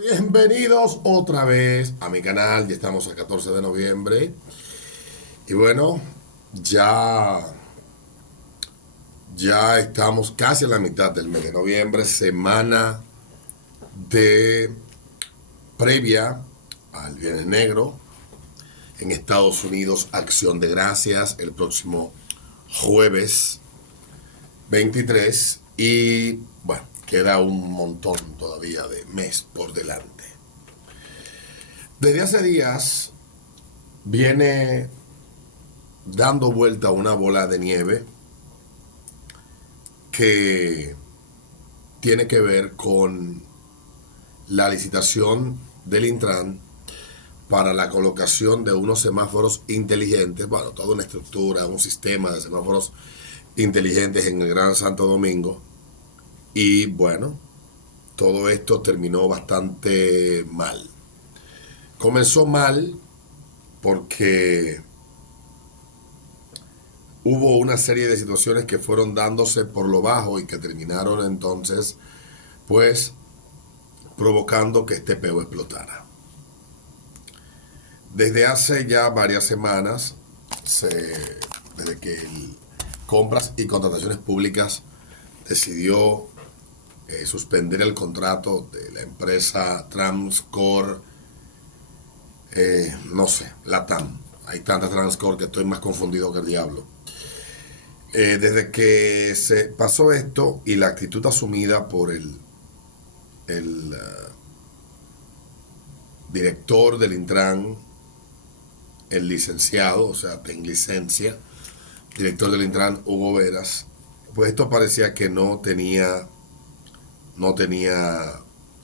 Bienvenidos otra vez a mi canal. Ya estamos a 14 de noviembre. Y bueno, ya, ya estamos casi a la mitad del mes de noviembre, semana de previa al Viernes Negro. En Estados Unidos, Acción de Gracias el próximo jueves 23. Y bueno, queda un montón todavía de mes por delante. Desde hace días viene dando vuelta una bola de nieve que tiene que ver con la licitación del Intran para la colocación de unos semáforos inteligentes, bueno, toda una estructura, un sistema de semáforos inteligentes en el Gran Santo Domingo. Y bueno, todo esto terminó bastante mal. Comenzó mal porque hubo una serie de situaciones que fueron dándose por lo bajo y que terminaron entonces pues provocando que este peo explotara. Desde hace ya varias semanas, desde que el Compras y Contrataciones Públicas decidió suspender el contrato de la empresa Transcore, no sé, la TAM. Hay tantas Transcore que estoy más confundido que el diablo. Desde que se pasó esto y la actitud asumida por el director del Intran, el licenciado, o sea, en licencia, director del Intran, Hugo Veras, pues esto parecía que no tenía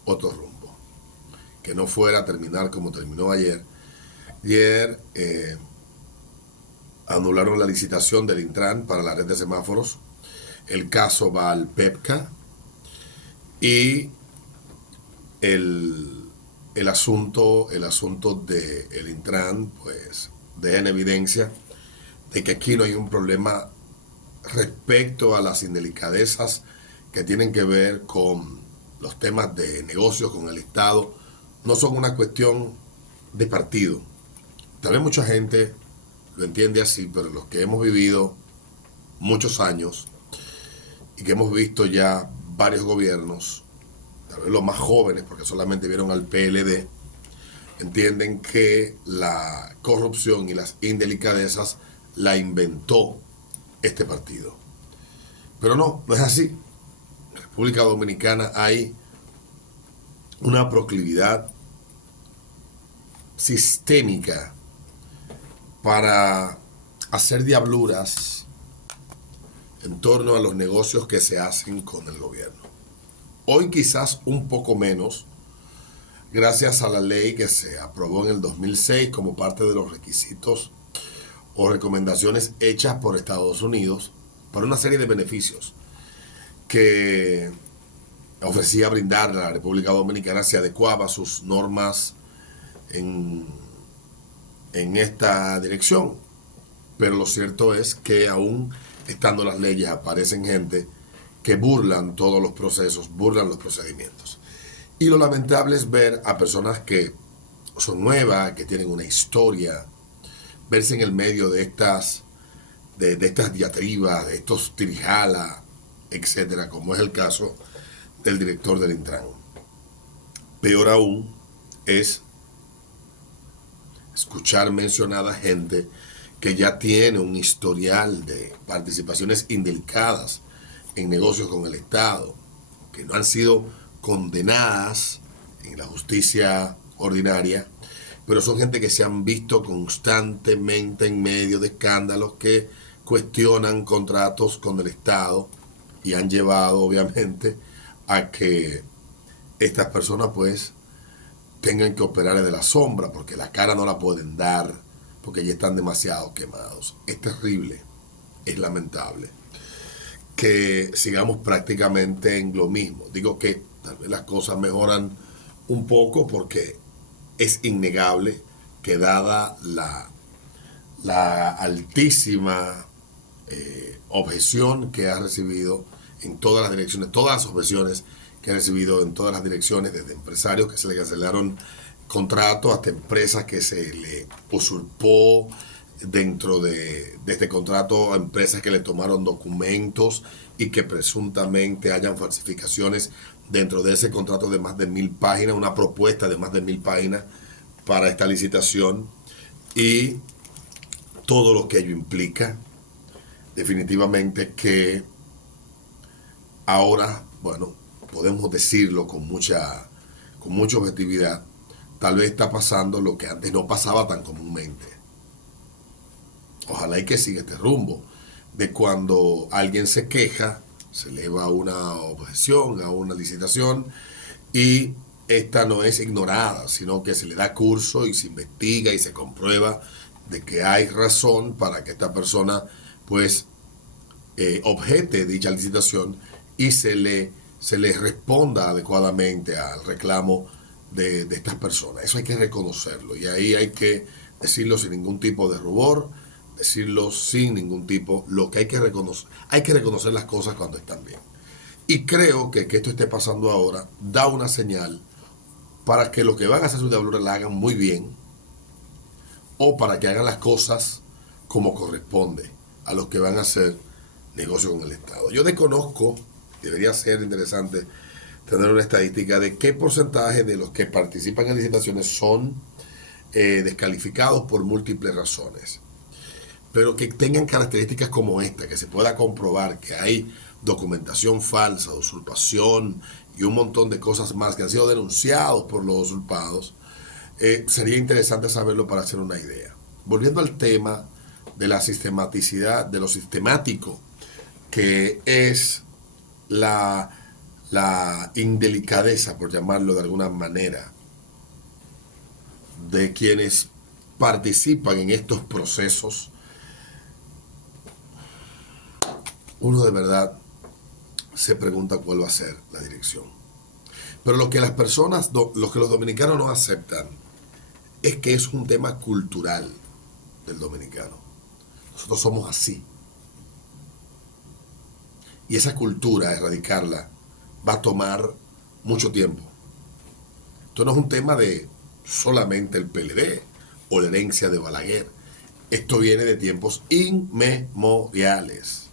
otro rumbo, que no fuera a terminar como terminó ayer. Ayer anularon la licitación del Intran para la red de semáforos. El caso va al PEPCA y el asunto del Intran pues deja en evidencia de que aquí no hay un problema respecto a las indelicadezas que tienen que ver con los temas de negocios con el Estado. No son una cuestión de partido. Tal vez mucha gente lo entiende así, pero los que hemos vivido muchos años y que hemos visto ya varios gobiernos, tal vez los más jóvenes, porque solamente vieron al PLD, entienden que la corrupción y las indelicadezas la inventó este partido. Pero no es así. En República Dominicana hay una proclividad sistémica para hacer diabluras en torno a los negocios que se hacen con el gobierno. Hoy quizás un poco menos, gracias a la ley que se aprobó en el 2006 como parte de los requisitos o recomendaciones hechas por Estados Unidos para una serie de beneficios que ofrecía brindar a la República Dominicana. Se adecuaba a sus normas en esta dirección. Pero lo cierto es que aún estando las leyes aparecen gente que burlan todos los procesos, burlan los procedimientos. Y lo lamentable es ver a personas que son nuevas, que tienen una historia, verse en el medio de estas diatribas, de estos tirijala, etcétera, como es el caso del director del Intran. Peor aún es escuchar mencionada gente que ya tiene un historial de participaciones indelicadas en negocios con el Estado, que no han sido condenadas en la justicia ordinaria, pero son gente que se han visto constantemente en medio de escándalos que cuestionan contratos con el Estado y han llevado obviamente a que estas personas pues tengan que operar desde la sombra porque la cara no la pueden dar porque ya están demasiado quemados. Es terrible, es lamentable que sigamos prácticamente en lo mismo. Digo que tal vez las cosas mejoran un poco porque es innegable que dada la altísima objeción que ha recibido en todas las direcciones, todas las objeciones que he recibido en todas las direcciones, desde empresarios que se le cancelaron contratos hasta empresas que se le usurpó dentro de este contrato, a empresas que le tomaron documentos y que presuntamente hayan falsificaciones dentro de ese contrato de más de 1000 páginas, una propuesta de más de 1000 páginas para esta licitación y todo lo que ello implica. Definitivamente que ahora, bueno, podemos decirlo con mucha objetividad, tal vez está pasando lo que antes no pasaba tan comúnmente. Ojalá y que siga este rumbo de cuando alguien se queja, se eleva una objeción a una licitación y esta no es ignorada, sino que se le da curso y se investiga y se comprueba de que hay razón para que esta persona pues objete dicha licitación y se le responda adecuadamente al reclamo de estas personas. Eso hay que reconocerlo y ahí hay que decirlo sin ningún tipo de rubor, decirlo sin ningún tipo, lo que hay que reconocer las cosas cuando están bien. Y creo que esto esté pasando ahora da una señal para que los que van a hacer su deudores la hagan muy bien o para que hagan las cosas como corresponde a los que van a hacer negocio con el Estado. Yo desconozco, debería ser interesante tener una estadística de qué porcentaje de los que participan en licitaciones son descalificados por múltiples razones, pero que tengan características como esta, que se pueda comprobar que hay documentación falsa, usurpación y un montón de cosas más que han sido denunciados por los usurpados, sería interesante saberlo para hacer una idea. Volviendo al tema de la sistematicidad, de lo sistemático, que es la indelicadeza, por llamarlo de alguna manera, de quienes participan en estos procesos, uno de verdad se pregunta cuál va a ser la dirección. Pero lo que las personas, lo que los dominicanos no aceptan, es que es un tema cultural del dominicano. Nosotros somos así. Y esa cultura, erradicarla, va a tomar mucho tiempo. Esto no es un tema de solamente el PLD o la herencia de Balaguer. Esto viene de tiempos inmemoriales.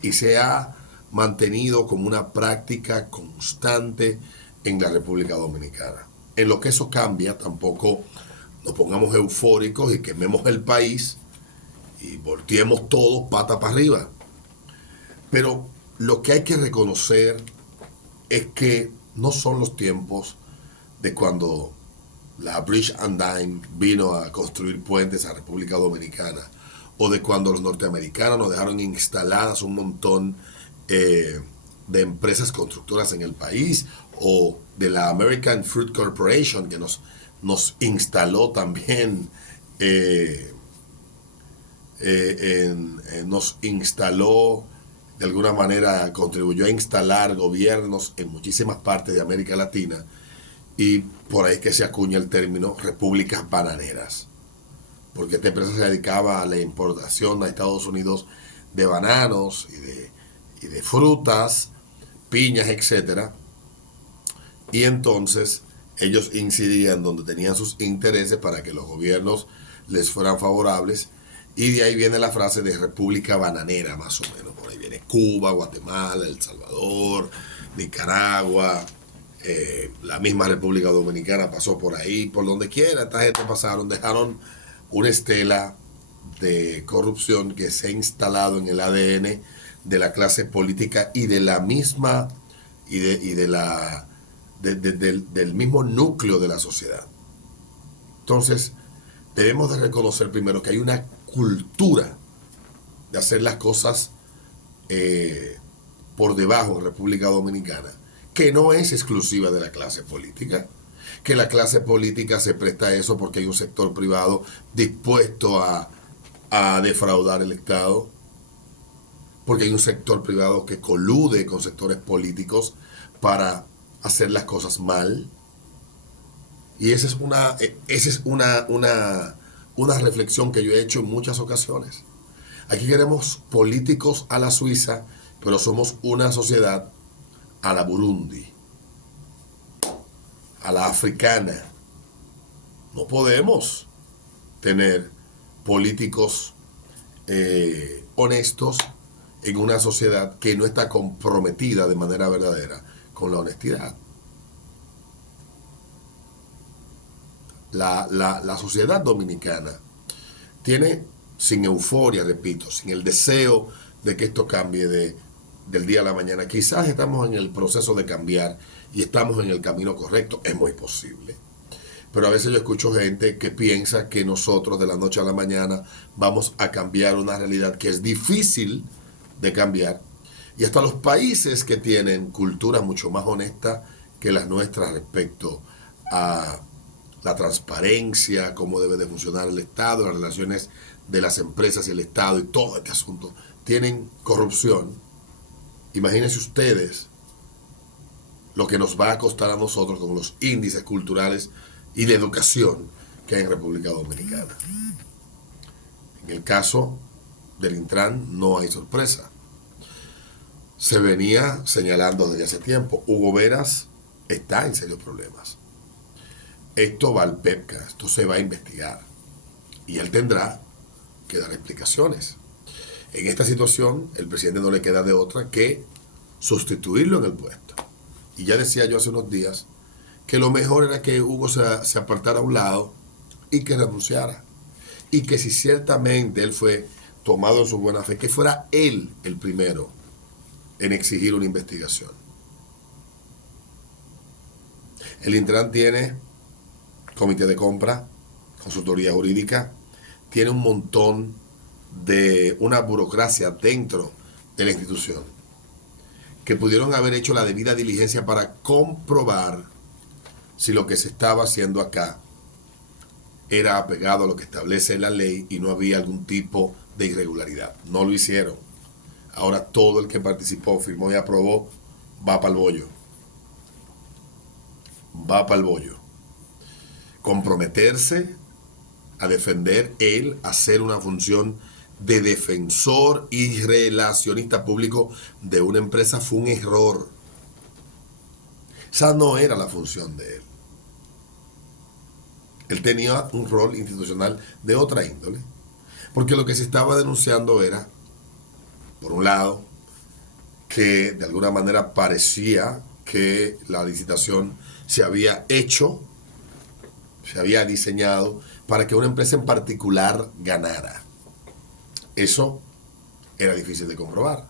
Y se ha mantenido como una práctica constante en la República Dominicana. En lo que eso cambia, tampoco nos pongamos eufóricos y quememos el país y volteemos todo pata para arriba. Pero lo que hay que reconocer es que no son los tiempos de cuando la British and Dime vino a construir puentes a República Dominicana, o de cuando los norteamericanos nos dejaron instaladas un montón de empresas constructoras en el país, o de la American Fruit Corporation que nos instaló también, nos instaló de alguna manera, contribuyó a instalar gobiernos en muchísimas partes de América Latina, y por ahí que se acuña el término repúblicas bananeras, porque esta empresa se dedicaba a la importación a Estados Unidos de bananos y de frutas, piñas, etcétera. Y entonces ellos incidían donde tenían sus intereses para que los gobiernos les fueran favorables, y de ahí viene la frase de república bananera, más o menos. Por ahí viene Cuba, Guatemala, El Salvador, Nicaragua, la misma República Dominicana pasó por ahí, por donde quiera esta gente pasaron, dejaron una estela de corrupción que se ha instalado en el ADN de la clase política y de la misma del mismo núcleo de la sociedad. Entonces debemos de reconocer primero que hay una cultura de hacer las cosas por debajo en República Dominicana, que no es exclusiva de la clase política, que la clase política se presta a eso porque hay un sector privado dispuesto a defraudar el Estado, porque hay un sector privado que colude con sectores políticos para hacer las cosas mal. Y esa es una reflexión que yo he hecho en muchas ocasiones. Aquí queremos políticos a la suiza, pero somos una sociedad a la Burundi, a la africana. No podemos tener políticos honestos en una sociedad que no está comprometida de manera verdadera con la honestidad. La sociedad dominicana tiene, sin euforia, repito, sin el deseo de que esto cambie del día a la mañana. Quizás estamos en el proceso de cambiar y estamos en el camino correcto. Es muy posible. Pero a veces yo escucho gente que piensa que nosotros de la noche a la mañana vamos a cambiar una realidad que es difícil de cambiar. Y hasta los países que tienen culturas mucho más honestas que las nuestras respecto a la transparencia, cómo debe de funcionar el Estado, las relaciones de las empresas y el Estado y todo este asunto, tienen corrupción. Imagínense ustedes lo que nos va a costar a nosotros con los índices culturales y de educación que hay en República Dominicana. En el caso del Intran no hay sorpresa. Se venía señalando desde hace tiempo. Hugo Veras está en serios problemas. Esto va al PEPCA, esto se va a investigar. Y él tendrá que dar explicaciones. En esta situación, el presidente no le queda de otra que sustituirlo en el puesto. Y ya decía yo hace unos días que lo mejor era que Hugo se apartara a un lado y que renunciara. Y que si ciertamente él fue tomado en su buena fe, que fuera él el primero en exigir una investigación. El Intran tiene comité de compra, consultoría jurídica, tiene un montón de una burocracia dentro de la institución que pudieron haber hecho la debida diligencia para comprobar si lo que se estaba haciendo acá era apegado a lo que establece la ley y no había algún tipo de irregularidad. No lo hicieron. Ahora todo el que participó, firmó y aprobó, va para el bollo. Va para el bollo. Comprometerse a defender él, hacer una función de defensor y relacionista público de una empresa fue un error. Esa no era la función de él. Él tenía un rol institucional de otra índole. Porque lo que se estaba denunciando era, por un lado, que de alguna manera parecía que la licitación se había hecho, se había diseñado para que una empresa en particular ganara. Eso era difícil de comprobar.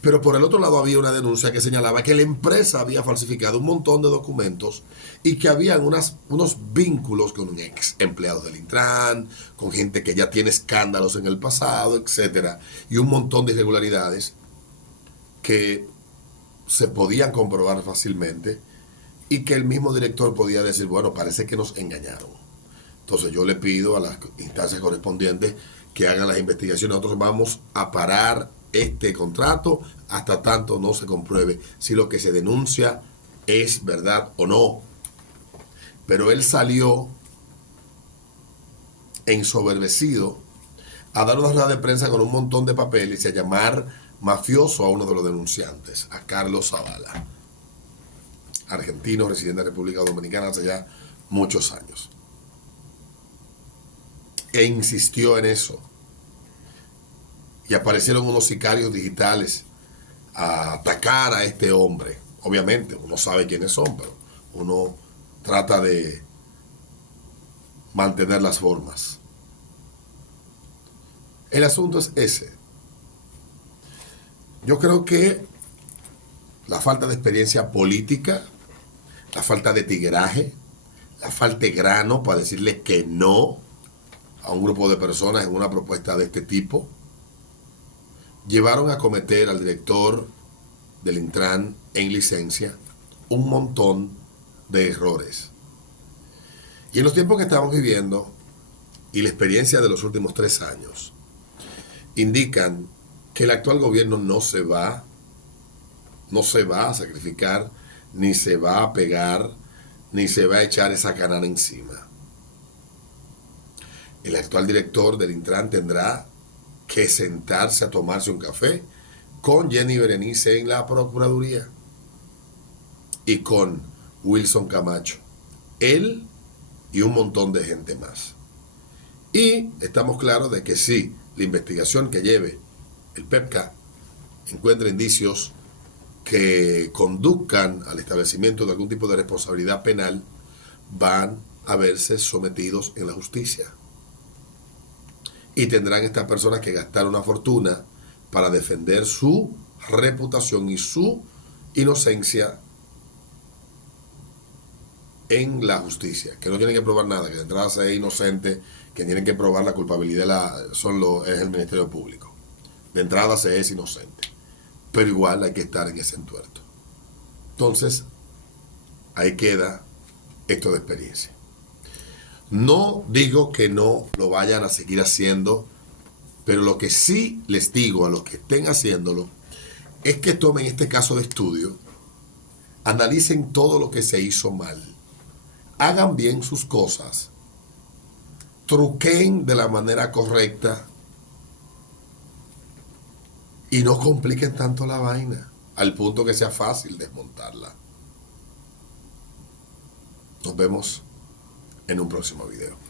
Pero por el otro lado había una denuncia que señalaba que la empresa había falsificado un montón de documentos y que habían unos vínculos con un ex empleado del Intran, con gente que ya tiene escándalos en el pasado, etcétera, y un montón de irregularidades que se podían comprobar fácilmente y que el mismo director podía decir, bueno, parece que nos engañaron. Entonces yo le pido a las instancias correspondientes que hagan las investigaciones. Nosotros vamos a parar este contrato hasta tanto no se compruebe si lo que se denuncia es verdad o no. Pero él salió ensoberbecido a dar una rueda de prensa con un montón de papeles y a llamar mafioso a uno de los denunciantes, a Carlos Zavala, argentino, residente de República Dominicana hace ya muchos años. E insistió en eso. Y aparecieron unos sicarios digitales a atacar a este hombre. Obviamente, uno sabe quiénes son, pero uno trata de mantener las formas. El asunto es ese. Yo creo que la falta de experiencia política, la falta de tigueraje, la falta de grano para decirle que no a un grupo de personas en una propuesta de este tipo, llevaron a cometer al director del Intran en licencia un montón de errores. Y en los tiempos que estamos viviendo y la experiencia de los últimos 3 años indican que el actual gobierno no se va a sacrificar, ni se va a pegar, ni se va a echar esa canana encima. El actual director del Intran tendrá que sentarse a tomarse un café con Jenny Berenice en la Procuraduría y con Wilson Camacho, él y un montón de gente más. Y estamos claros de que si la investigación que lleve el PEPCA encuentra indicios que conduzcan al establecimiento de algún tipo de responsabilidad penal, van a verse sometidos en la justicia. Y tendrán estas personas que gastar una fortuna para defender su reputación y su inocencia en la justicia, que no tienen que probar nada, que de entrada sea inocente, que tienen que probar la culpabilidad es el Ministerio Público. De entrada se es inocente, pero igual hay que estar en ese entuerto. Entonces, ahí queda esto de experiencia. No digo que no lo vayan a seguir haciendo, pero lo que sí les digo a los que estén haciéndolo es que tomen este caso de estudio, analicen todo lo que se hizo mal, hagan bien sus cosas, truquen de la manera correcta y no compliquen tanto la vaina al punto que sea fácil desmontarla. Nos vemos en un próximo video.